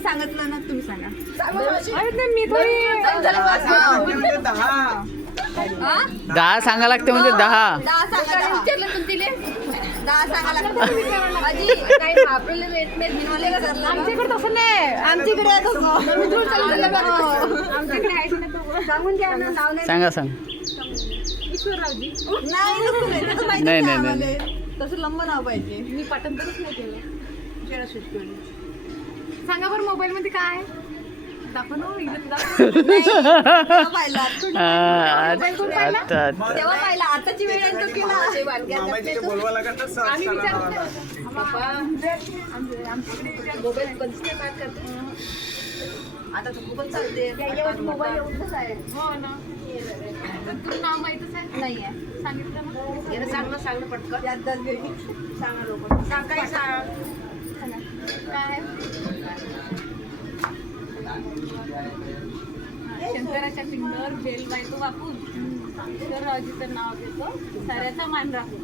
सांगितलं ना तुम्ही सांगा. मी थोडी 10 सांगा लागते म्हणजे 10. 10 सांगा. 10 सांगा लागतं. आजी काही वापरले रेट में गिनवाले का करला. आमच्याकडे तसं नाही. आमच्याकडे आहे तसं. आमच्याकडे आहे ना तो. सांगून द्या ना नाव नाही. सांगा सांग. ईश्वररावजी. नाही तसं नाही. तसं माहिती नाही, नाही नाही, आम्हाला. तसं लंब नाव पाहिजे. मी पाठांतरच नाही केलं. शेरा शूट केली. सांगा बरं मोबाईल मध्ये काय आहे? दाखव ना इकडे दाखव. तेव्हा पाहिला. अच्छा. तेव्हा पाहिला. आताची वेळ आहे तो केला. आम्ही विचारतो मोबाईल कधीच नाही पाहत करते. आता तर खूपच चालते. मोबाईल एवढंच आहे. हो ना. तर तुला नाव माहीतच आहे नाहीये. सांगितलं ना. याला सांगणं पटकन. याददाच गेली. सांगा लोक. सांग काय सांग. काय शंकराच्या पिंडीवर बेल बायको वापून ईश्वररावजीचं नाव घेतो साऱ्याचा मान राखून.